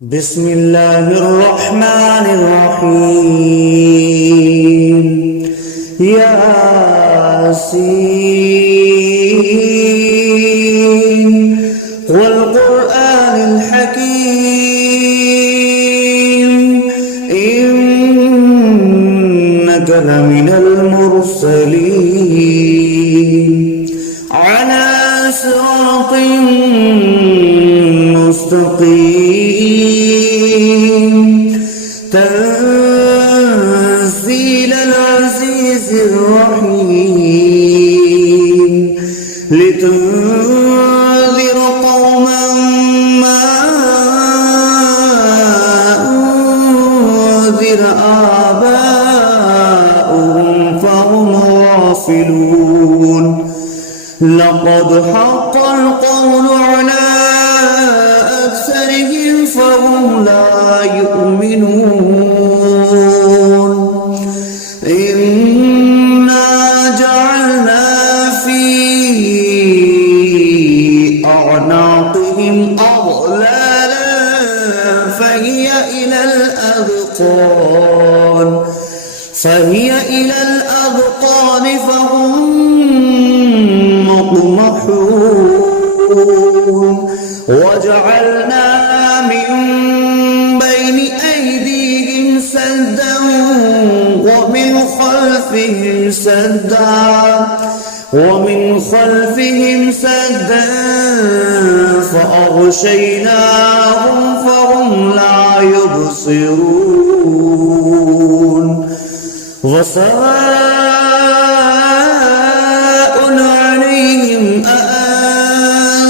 بسم الله الرحمن الرحيم ياسين والقرآن الحكيم إنك لمن المرسلين على صراط مستقيم تنزيل العزيز الرحيم لتنذر قوما ما أنذر آباؤهم فهم غافلون لقد حق القول على أكثرهم فهم لا يؤمنون إنا جعلنا في أعناقهم أغلالا فهي إلى الأذقان فهم مقمحون وجعلنا من بين أيديهم سدا ومن خلفهم سدا فأغشيناهم فهم لا يبصرون وسواء عليهم أأنذرتهم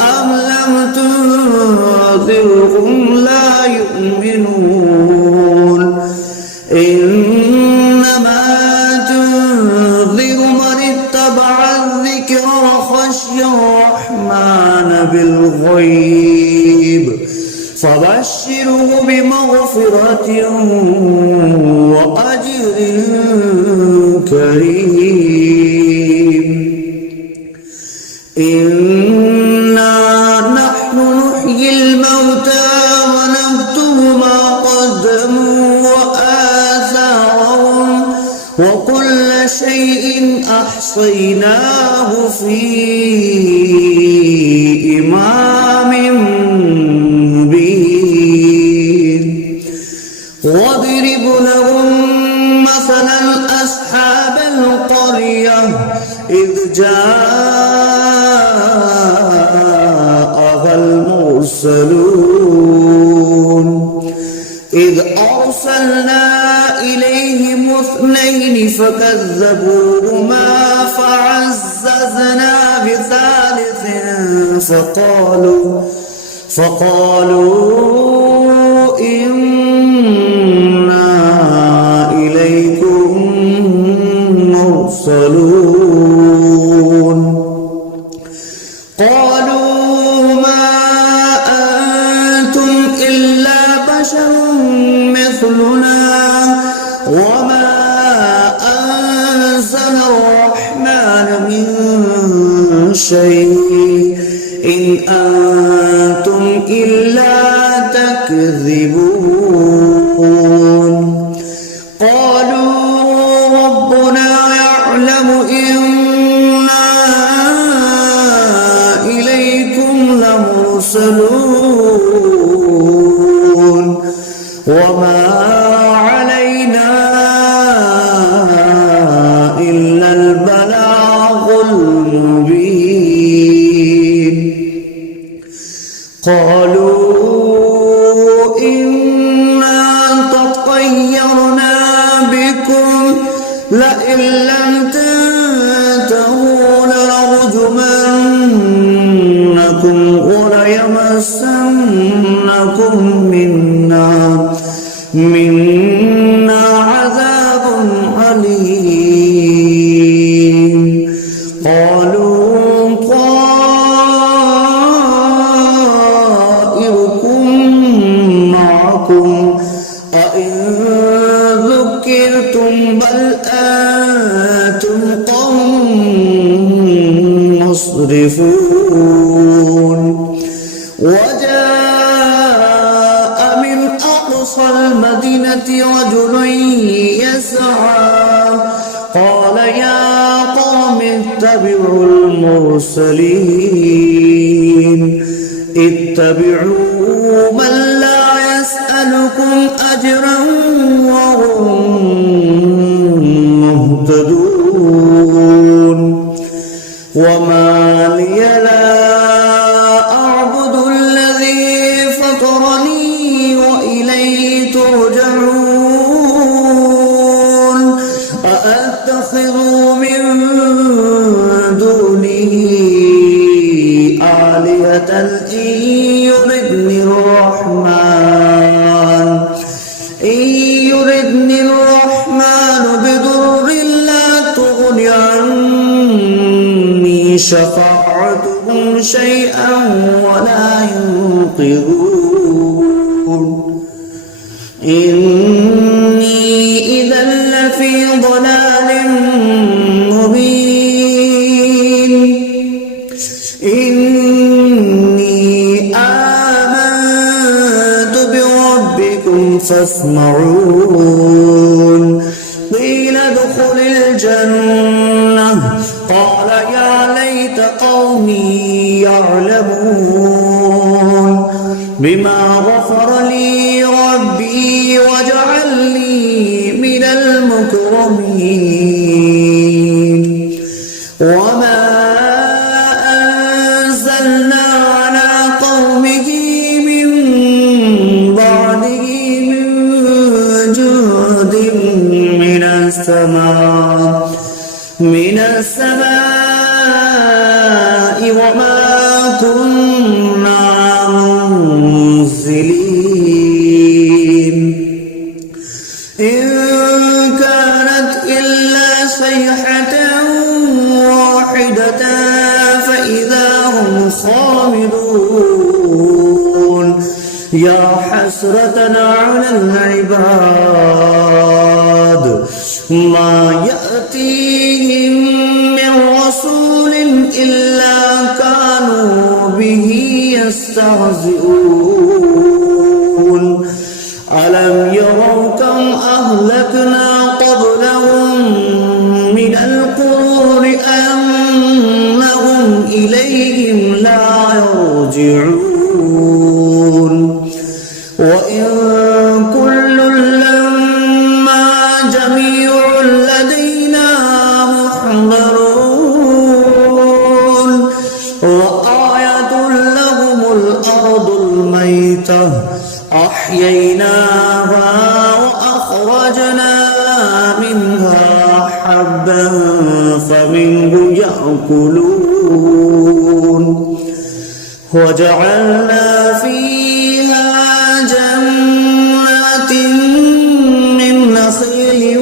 أم لم تنذرهم لا يؤمنون إنما تنذر من اتبع الذكر وخشي الرحمن بالغيب فبشره بمغفرة وأجر كريم إنا نحن نحيي الموتى ونكتب ما قدموا وآثارهم وكل شيء أحصيناه في إمام مبين واضرب لهم مثلا أصحاب القرية إذ جاءها المرسلون إذ أرسلنا إليهم اثنين فكذبوهما فعززنا بثالث فقالوا إنا إليكم مرسلون قالوا ما أنتم إلا بشر مثلنا وما أنزل الرحمن من شيء إن أنتم إلا تكذبون قالوا ربنا يعلم إنا إليكم لمرسلون وما علينا إلا البلاغ المبين قالوا إنا تطيرنا بكم لئن لم تنتهوا لنرجمنكم وليمسنكم منا عذاب أليم قالوا طائركم معكم أئن ذكرتم بل أنتم قوم مسرفون وجاء أقصى المدينة رجل يسعى قال يا قوم اتبعوا المرسلين اتبعوا من لا يسألكم أجرا وهم مهتدون وما لي لا أعبد الذي فطرني وإليه ترجعون أأتخذ من دونه آلهة إن يردني الرحمن بضر لا تغن عني شفاعتهم شيئا ولا ينقذون إني إذا لفي ضلال مبين إني آمنت بربكم فاسمعون قيل ادخل الجنة قال يا ليت قومي يعلمون بما غفر لي ربي وجعلني من المكرمين وما أنزلنا على قومه من بعده من جند من السماء وما كنا منزلين إن كانت إلا صيحة واحدة فإذا هم خامدون يا حسرة على العباد ما يأتيهم من رسول إلا كانوا به يستهزئون ألم يروا كم أهلكنا قبلهم من القرون أنهم إليهم لا يرجعون وإن كل لما جميع لدينا محضرون وآية لهم الأرض الميتة أحييناها وأخرجنا منها حبا فمنه يأكلون وجعلنا فيها جنات من نخيل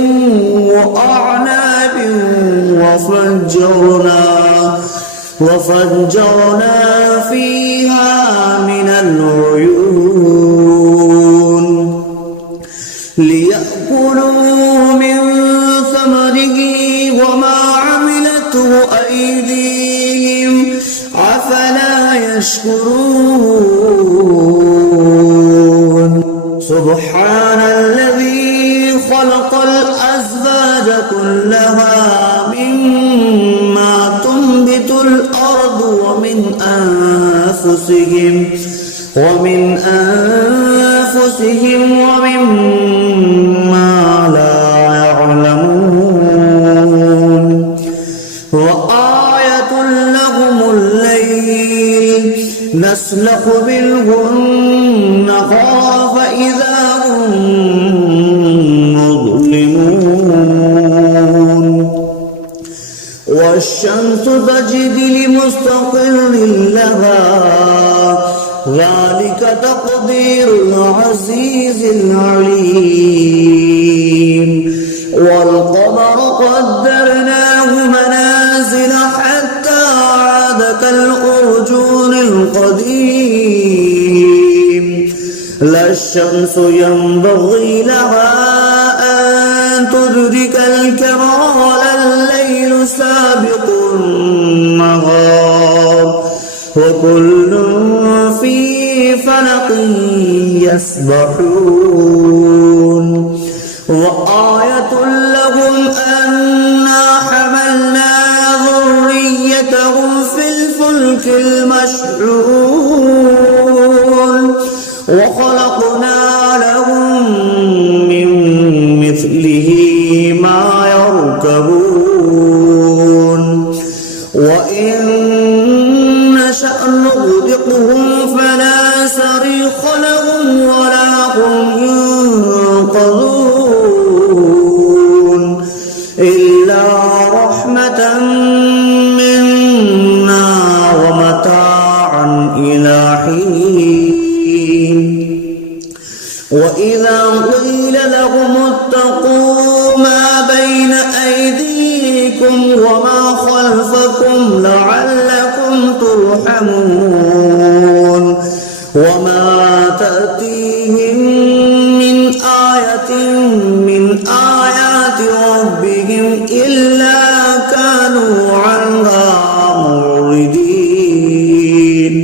وأعناب وفجرنا فيها من العيون ليأكلوا من ثمره وما عملته أيديهم أفلا يشكرون سبحان الذي خلق الأزواج كلها مما تنبت الأرض ومن أنفسهم ومما لا يعلمون وآية لهم الليل نسلخ منه النهار فإذا هم مظلمون والشمس تجري لمستقر لها ذلك تقدير العزيز العليم والقمر قدرناه منازل حتى عاد كالأرجون القديم لا الشمس ينبغي لها أن تدرك الكمال الليل سابق النهار وكل في فلق يسبحون وخلقنا لهم من مثله ما يركبون وإن نشأ نغرقهم فلا صريخ لهم ولا هم ينقذون إلا رحمة منا ومتاعا إلى حين وإذا قيل لهم اتقوا ما بين أيديكم وما خلفكم لعلكم ترحمون وما تأتيهم من آية من آيات ربهم إلا كانوا عنها معرضين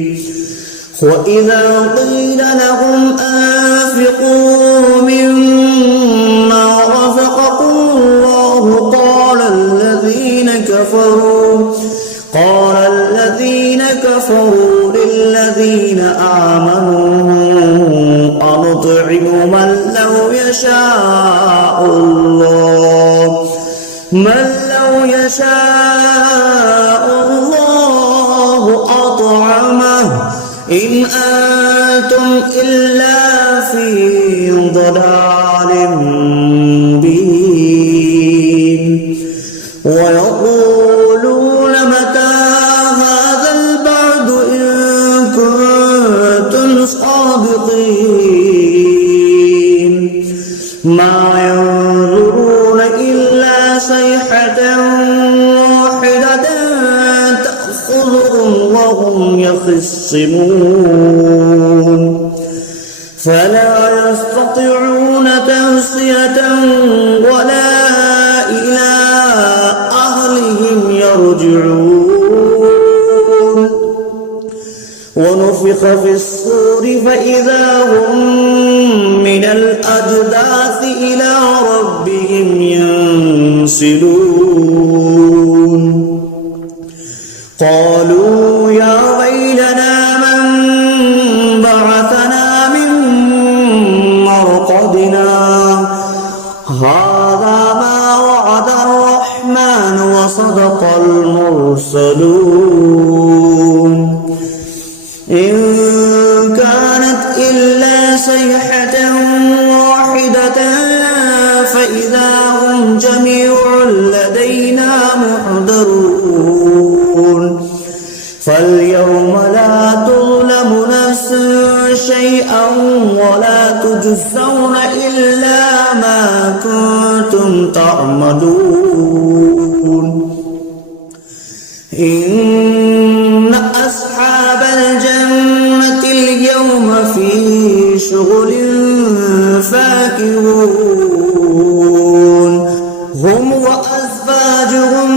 وإذا قيل لهم أنفقوا مما رزقكم الله قال الذين كفروا للذين آمنوا أنطعم من لو يشاء الله أطعمه إن أنتم إلا في ضلال مبين ويقولون متى هذا البعد إن كنتم صادقين ما ينظرون إلا صيحة واحدة تأخذهم وهم يخصمون فلا يستطيعون توصية ولا إلى أهلهم يرجعون ونفخ في الصور فإذا هم من الأجداث إلى ربهم ينسلون قالوا يا ويلنا من بعثنا من مرقدنا هذا ما وعد الرحمن وصدق المرسلون إن كانت إلا صيحة واحدة فإذا هم جميع لدينا محضرون فاليوم لا تظلم نفس شيئا ولا تجزون إلا ما كنتم تعملون إن أصحاب الجنة اليوم في شغل فاكهون هم وأزواجهم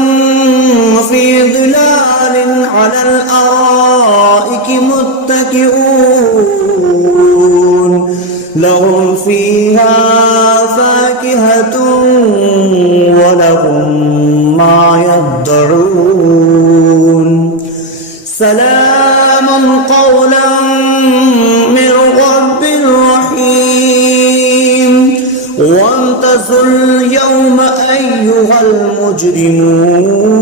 في ظلال على الأرائك متكئون لهم فيها فاكهة ولهم ما يدعون سلام قولا من رب رحيم وامتازوا اليوم أيها المجرمون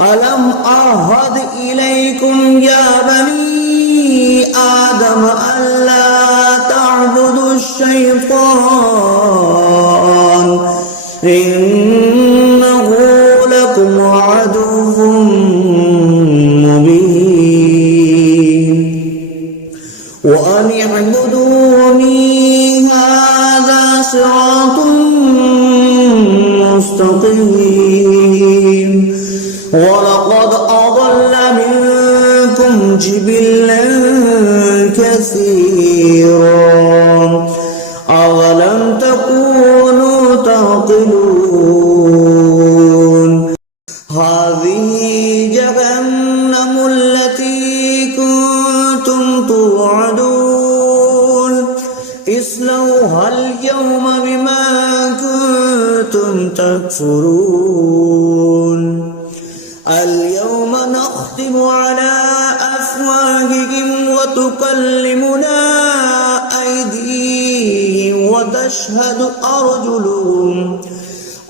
ألم أعهد إليكم يا بني آدم ألا تعبدوا الشيطان إنه لكم عدو مبين وأن اعبدوني هذا صراط مستقيم ولقد أضل منكم جبلا كثيرا أولم تكونوا تعقلون هذه جهنم التي كنتم توعدون اصلوها اليوم بما كنتم تكفرون اليوم نختم على أفواههم وتكلمنا تكلمنا أيديهم وتشهد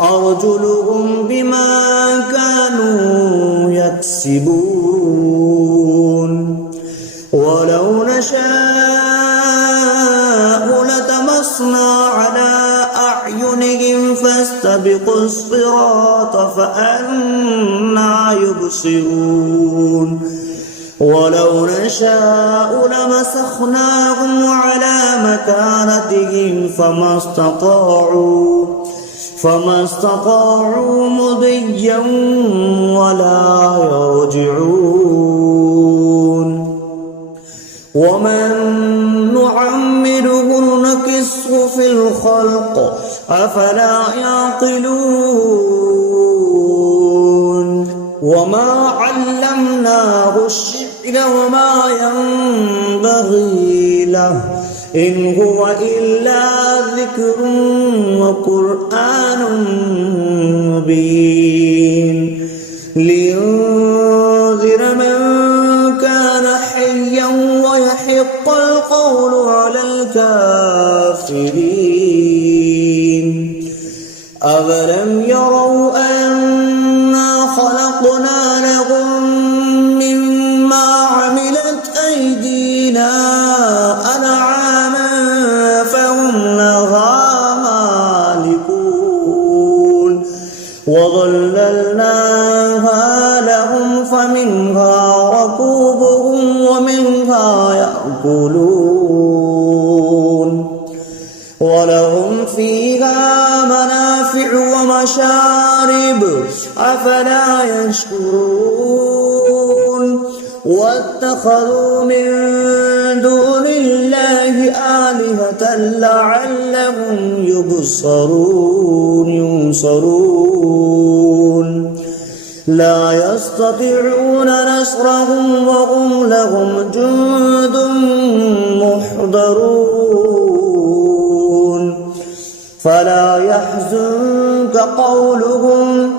أرجلهم بما كانوا يكسبون ولو نشاء لطمسنا على أعينهم فاستبقوا الصراط فأنى يبصرون ولو نشاء لمسخناهم على مكانتهم فما استطاعوا مضيا ولا يرجعون ومن نعمره نكسه في الخلق أفلا يعقلون وما علمناه الشعر وما ينبغي له إن هو إلا ذكر وقرآن مبين لينذر من كان حيا ويحق القول على الكافرين أولم يروا أنا خلقنا لهم مما عملت أيدينا أنعاما فهم لها مالكون وظللناها لهم فمنها ركوبهم ومنها يأكلون ولهم فيها منافع ومشارب أفلا يشكرون واتخذوا من دون الله آلهة لعلهم ينصرون لا يستطيعون نصرهم وهم لهم جند محضرون فلا يحزنك قولهم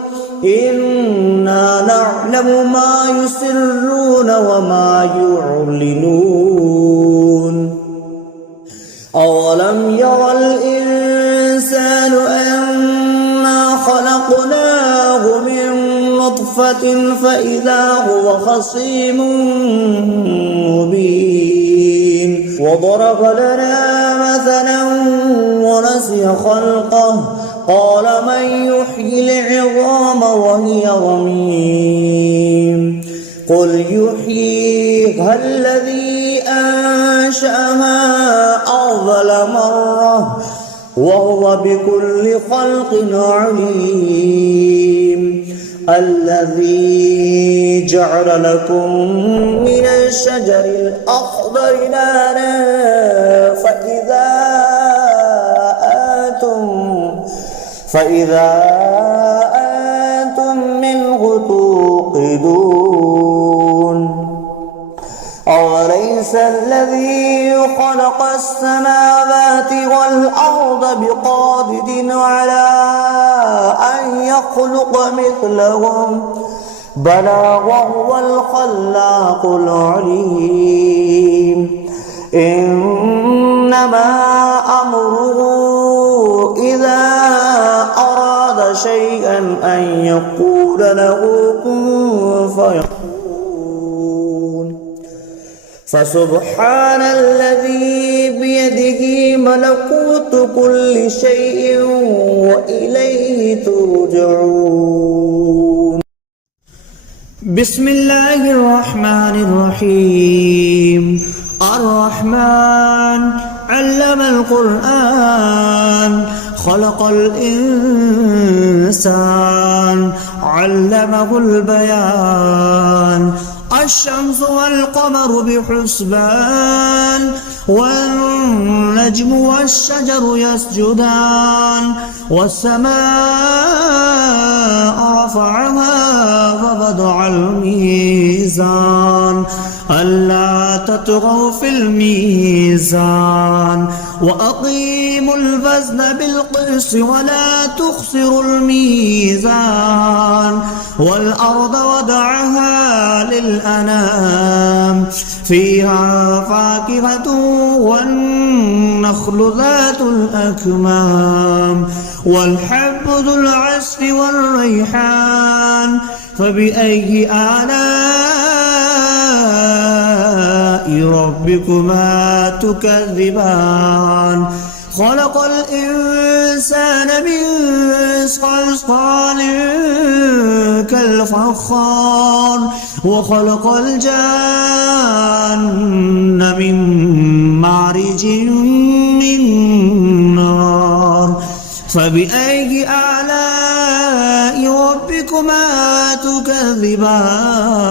إنا نعلم ما يسرون وما يعلنون أولم ير الإنسان أنا خلقناه من نطفة فإذا هو خصيم مبين وضرب لنا مثلا ونسي خلقه قال من يحيي العظام وهي رميم قل يحييها الذي أنشأها أول مرة وهو بكل خلق عليم الذي جعل لكم من الشجر الأخضر نارا فإذا أنتم منه توقدون أوليس الذي خلق السماوات والأرض بقادر على أن يخلق مثلهم بلى وهو الخلاق العليم إنما أمره إذا أراد شيئا أن يقول له كن فيكون فسبحان الذي بيده ملكوت كل شيء وإليه ترجعون بسم الله الرحمن الرحيم الرحمن علم القرآن خلق الإنسان علمه البيان الشمس والقمر بحسبان والنجم والشجر يسجدان والسماء رفعها فوضع الميزان ألا تطغوا في الميزان وأقيموا الوزن بالقسط ولا تخسروا الميزان والأرض وضعها للأنام فيها فاكهة والنخل ذات الأكمام والحب ذو العصف والريحان فبأي آلاء ربكما تكذبان خلق الإنسان من صلصال كالفخار وخلق الجان من مارج من نار فبأي آلاء ربكما تكذبان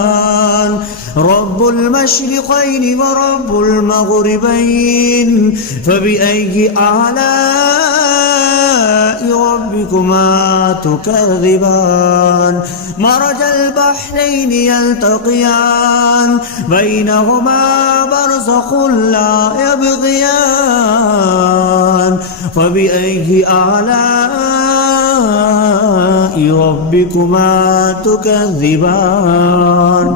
رب المشرقين ورب المغربين فبأي آلاء ربكما تكذبان مرج البحرين يلتقيان بينهما برزخ لا يبغيان فبأي آلاء ربكما تكذبان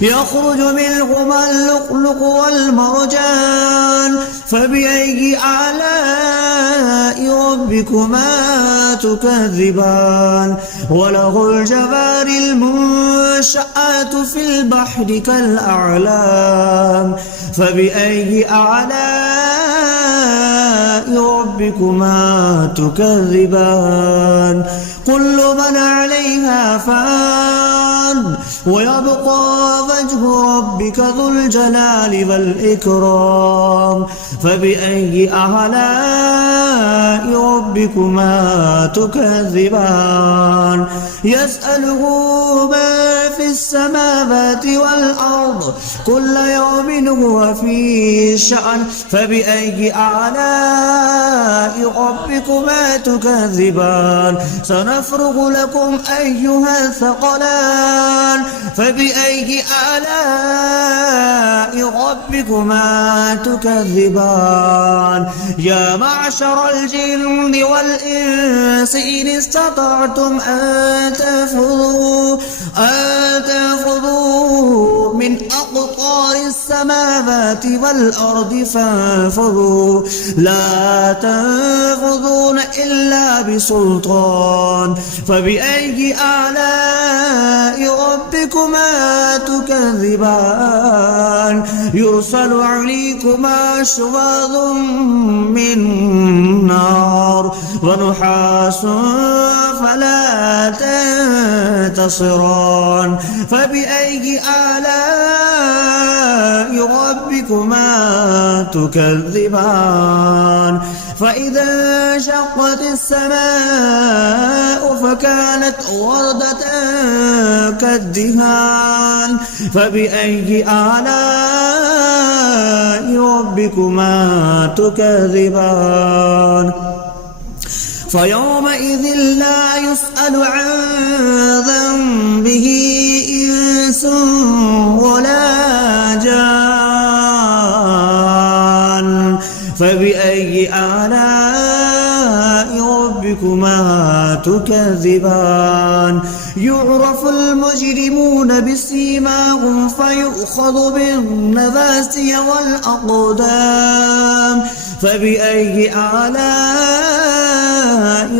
يخرج منهما اللؤلؤ والمرجان فبأي آلاء ربكما تكذبان وله الجوار المنشآت في البحر كالأعلام فبأي آلاء ربكما تكذبان كل من عليها فان ويبقى وجه ربك ذو الجلال والإكرام فبأي آلاء ربكما تكذبان يسأله ما في السماوات والأرض كل يوم هو في شأن فبأي آلاء ربكما تكذبان سنفرغ لكم أيها الثقلان فبأي آلاء ربكما تكذبان يا معشر الجن والإنس إن استطعتم أن تنفذوا من أقطار السماوات والأرض فانفذوا لا تنفذون إلا بسلطان فبأي آلاء ربكما تكذبان يرسل عليكما شواظ من نار ونحاس فلا تنتصران فبأي آلاء ربكما تكذبان فإذا انشقت السماء فكانت وردة كالدهان فبأي آلاء ربكما تكذبان فيومئذ لا يسأل عن ذنبه إنس ولا جان فبأي آلاء ربكما تكذبان يعرف المجرمون بسيماهم فيؤخذ بالنواسي والأقدام فبأي آلاء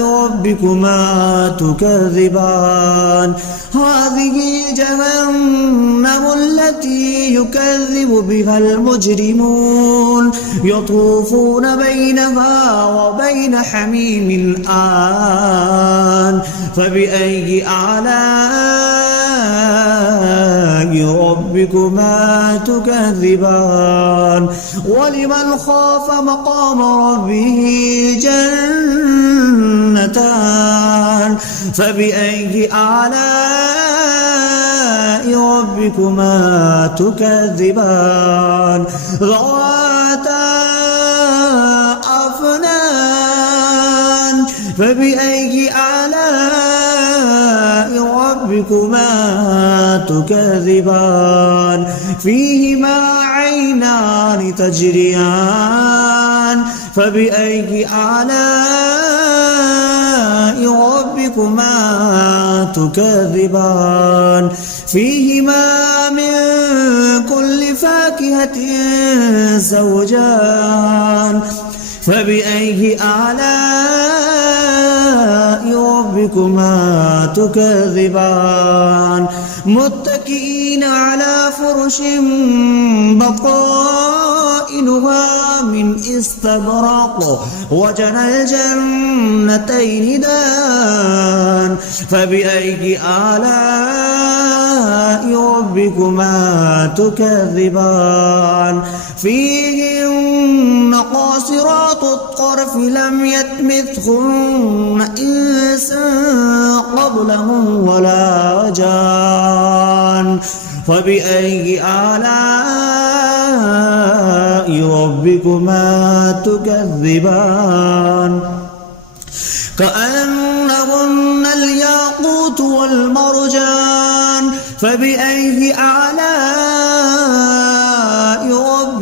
ربكما تكذبان هذه جهنم التي يكذب بها المجرمون يطوفون بينها وبين حميم آن فبأي آلاء ربكما تكذبان ولمن خاف مقام ربه جنتان فبأي آلاء ربكما تكذبان ذواتا أفنان فبأي آلاء ربكما تكذبان فيهما عينان تجريان فبأي آلاء ربكما تكذبان فيهما من كل فاكهة زوجان فبأي آلاء ربكما تكذبان متكئين على فرش بطائنها من استبرق وجنى الجنتين دان فبأي آلاء ربكما تكذبان فيهن قاصرات الطرف لم يطمثهن إنس قبلهم ولا جان فبأي آلاء ربكما تكذبان كأنهن الياقوت والمرجان فبأي آلاء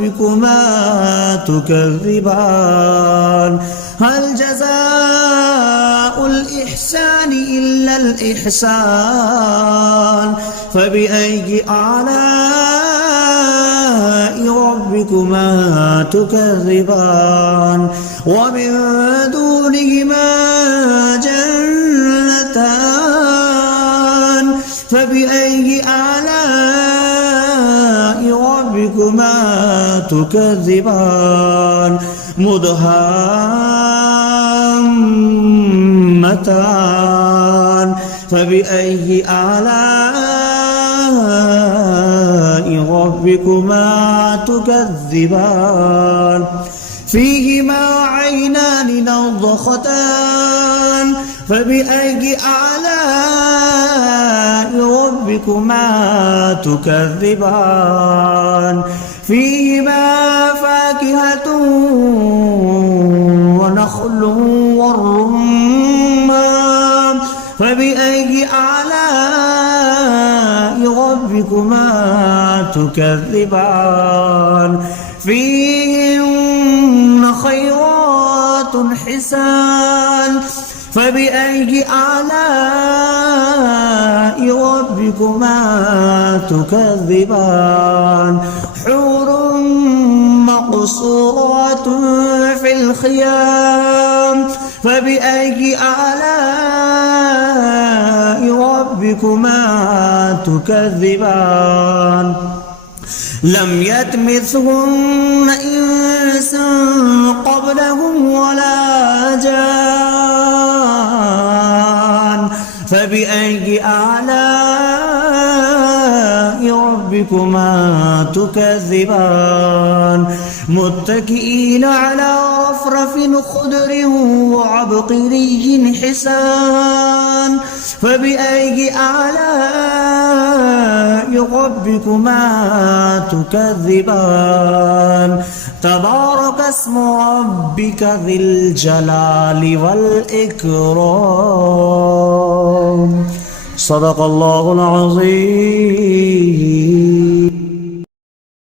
ربكما تكذبان هل جزاء الإحسان إلا الإحسان فبأي آلاء ربكما تكذبان ومن دونهما جنتان فبأي آلاء ربكما تكذبان مدهامتان فبأي آلاء ربكما تكذبان فيهما عينان نضختان فبأي آلاء ربكما تكذبان فيهما فاكهة ونخل والرمان فبأي آلاء ربكما تكذبان فيهن خيرات حسان فبأي آلاء ربكما تكذبان حور مقصورات في الخيام فبأي آلاء ربكما تكذبان لم يطمثهن إنس قبلهم ولا جان فبأي آلاء ربكما تكذبان متكئين على رفرف خضر وعبقري حسان فبأي آلاء ربكما تكذبان تبارك اسم ربك ذي الجلال والإكرام صدق الله العظيم.